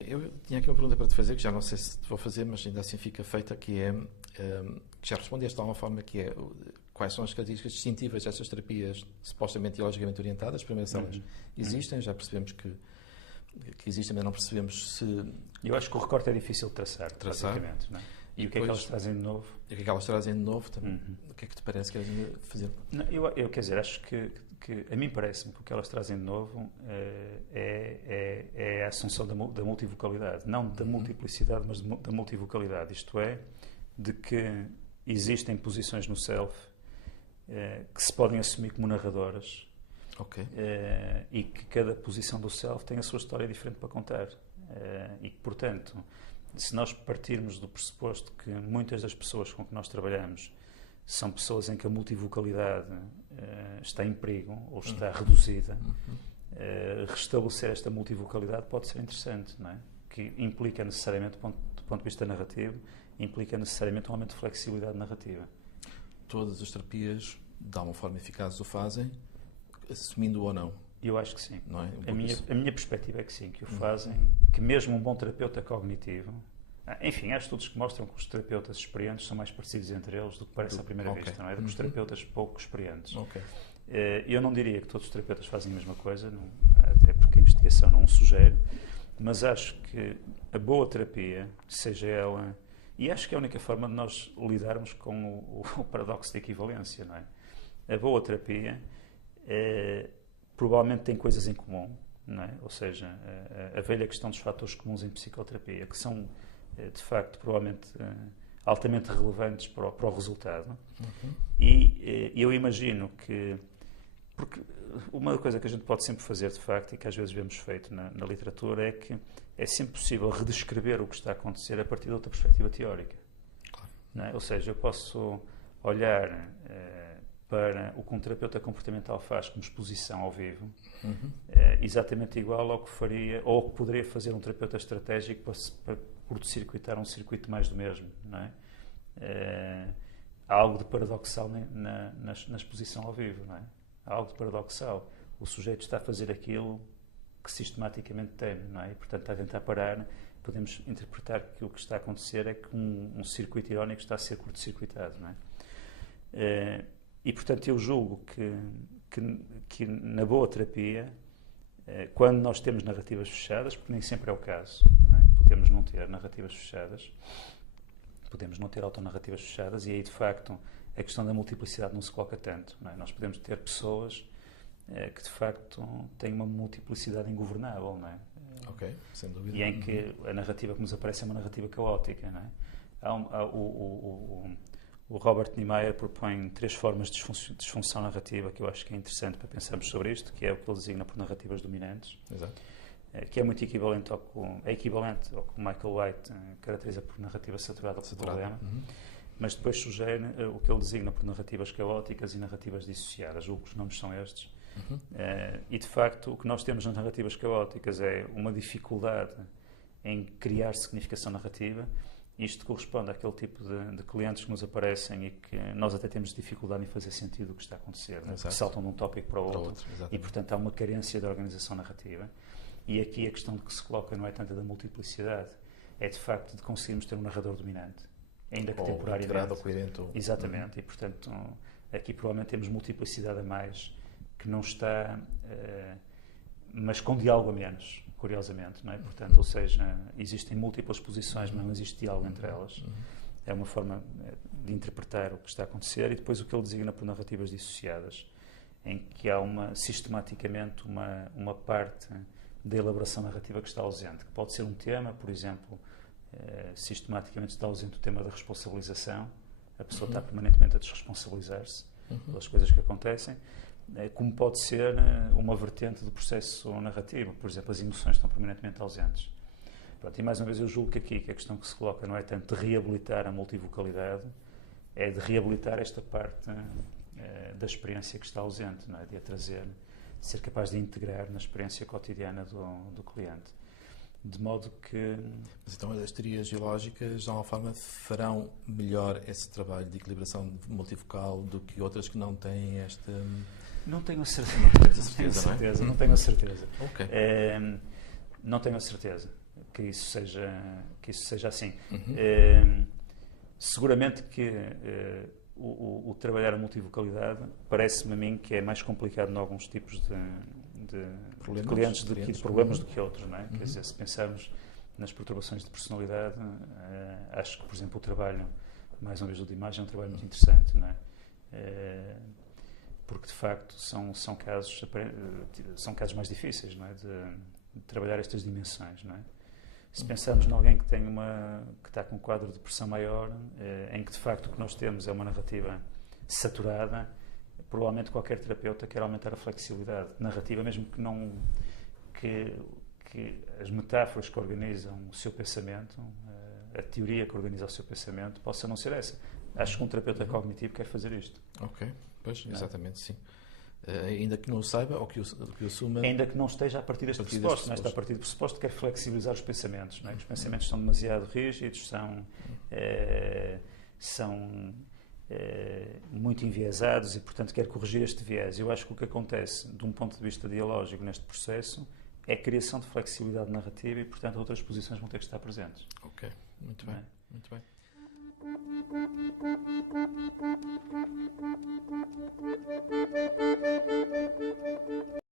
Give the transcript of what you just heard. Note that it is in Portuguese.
Eu tinha aqui uma pergunta para te fazer, que já não sei se te vou fazer, mas ainda assim fica feita, que é, que já respondeste de alguma forma, que é quais são as características distintivas dessas terapias supostamente ideologicamente orientadas. Primeiro, se elas existem, já percebemos que existem, mas não percebemos se... Eu acho que o recorte é difícil de traçar. Basicamente. Não é? E o que é que elas trazem de novo? E o que é que elas trazem de novo também? O que é que te parece que elas fazer? Não, eu quer dizer, acho que a mim parece-me que o que elas trazem de novo é a assunção da multivocalidade. Não da multiplicidade, mas da multivocalidade. Isto é, de que existem posições no self que se podem assumir como narradoras. Okay. E que cada posição do self tem a sua história diferente para contar. E que, portanto, se nós partirmos do pressuposto que muitas das pessoas com que nós trabalhamos são pessoas em que a multivocalidade está em perigo ou está reduzida, restabelecer esta multivocalidade pode ser interessante, não é? Que implica necessariamente, do ponto de vista narrativo, implica necessariamente um aumento de flexibilidade narrativa. Todas as terapias, de alguma forma eficaz, o fazem, assumindo ou não? Eu acho que sim. Não é? A minha perspectiva é que sim, que o fazem, que mesmo um bom terapeuta cognitivo... Enfim, há estudos que mostram que os terapeutas experientes são mais parecidos entre eles do que parece à primeira vista, não é? Do que os terapeutas pouco experientes. Eu não diria que todos os terapeutas fazem a mesma coisa, não, até porque a investigação não o sugere, mas acho que a boa terapia, seja ela... E acho que é a única forma de nós lidarmos com o paradoxo de equivalência, não é? A boa terapia provavelmente tem coisas em comum, não é? Ou seja, a velha questão dos fatores comuns em psicoterapia, que são, de facto, provavelmente altamente relevantes para o resultado. E eu imagino que... Porque uma coisa que a gente pode sempre fazer, de facto, e que às vezes vemos feito na literatura, é que é sempre possível redescrever o que está a acontecer a partir de outra perspectiva teórica. Não é? Ou seja, eu posso olhar para o que um terapeuta comportamental faz como exposição ao vivo, exatamente igual ao que faria, ou ao que poderia fazer um terapeuta estratégico para curto-circuitar um circuito mais do mesmo, não é? Há algo de paradoxal na exposição ao vivo, não é? Há algo de paradoxal. O sujeito está a fazer aquilo que sistematicamente teme, não é? E, portanto, está a tentar parar. Podemos interpretar que o que está a acontecer é que um circuito irónico está a ser curto-circuitado, não é? E, portanto, eu julgo que na boa terapia, quando nós temos narrativas fechadas, porque nem sempre é o caso, não é? Podemos não ter narrativas fechadas, podemos não ter autonarrativas fechadas, e aí, de facto, a questão da multiplicidade não se coloca tanto, não é? Nós podemos ter pessoas que, de facto, têm uma multiplicidade ingovernável, não é? Ok, sem dúvida. E em que a narrativa que nos aparece é uma narrativa caótica, não é? O Robert Niemeyer propõe 3 formas de disfunção narrativa que eu acho que é interessante para pensarmos sobre isto, que é o que ele designa por narrativas dominantes. Exato. Que é muito equivalente ao que o Michael White caracteriza por narrativa saturada pelo problema, mas depois sugere o que ele designa por narrativas caóticas e narrativas dissociadas. Julgo que os nomes são estes. E, de facto, o que nós temos nas narrativas caóticas é uma dificuldade em criar significação narrativa. Isto corresponde àquele tipo de clientes que nos aparecem e que nós até temos dificuldade em fazer sentido o que está a acontecer, né? Que saltam de um tópico para o outro. E, portanto, há uma carência de organização narrativa. E aqui a questão que se coloca não é tanto da multiplicidade, é, de facto, de conseguirmos ter um narrador dominante, ainda que temporariamente. Integrado ou coerente. Exatamente. E, portanto, aqui provavelmente temos multiplicidade a mais, que não está, mas com diálogo a menos, curiosamente, não é? Portanto, ou seja, existem múltiplas posições, mas não existe diálogo entre elas. É uma forma de interpretar o que está a acontecer. E depois o que ele designa por narrativas dissociadas, em que há sistematicamente uma parte da elaboração narrativa que está ausente, que pode ser um tema, por exemplo, sistematicamente está ausente o tema da responsabilização, a pessoa está permanentemente a desresponsabilizar-se pelas coisas que acontecem, como pode ser uma vertente do processo narrativo, por exemplo, as emoções estão permanentemente ausentes. Pronto, e mais uma vez eu julgo que aqui que a questão que se coloca não é tanto de reabilitar a multivocalidade, é de reabilitar esta parte da experiência que está ausente, não é? De a trazer, de ser capaz de integrar na experiência cotidiana do cliente. De modo que... Mas então as teorias geológicas, de alguma forma, farão melhor esse trabalho de equilibração multifocal do que outras que não têm esta... Não tenho a certeza. Não tenho a certeza, não tenho a certeza. Ok. Não tenho a certeza. que isso seja assim. Seguramente que o trabalhar a multivocalidade parece-me a mim que é mais complicado em alguns tipos de clientes do que de problemas do que outros, não é? Quer dizer, se pensarmos nas perturbações de personalidade, acho que, por exemplo, o trabalho, mais uma vez, de imagem é um trabalho muito interessante, não é? Porque, de facto, são casos mais difíceis, não é? De trabalhar estas dimensões, não é? Se pensarmos em alguém que está com um quadro de pressão maior, em que, de facto, o que nós temos é uma narrativa saturada, provavelmente qualquer terapeuta quer aumentar a flexibilidade narrativa, mesmo que as metáforas que organizam o seu pensamento, a teoria que organiza o seu pensamento, possa não ser essa. Acho que um terapeuta cognitivo quer fazer isto. Ok, pois, exatamente, sim. Ainda que não o saiba ou que o assuma... Ainda que não esteja a partir deste pressuposto, não é? Está a partir do pressuposto que quer flexibilizar os pensamentos. Não é? Os pensamentos são demasiado rígidos, são muito enviesados e, portanto, quer corrigir este viés. Eu acho que o que acontece, de um ponto de vista dialógico neste processo, é a criação de flexibilidade narrativa e, portanto, outras posições vão ter que estar presentes. Ok, muito bem, muito bem.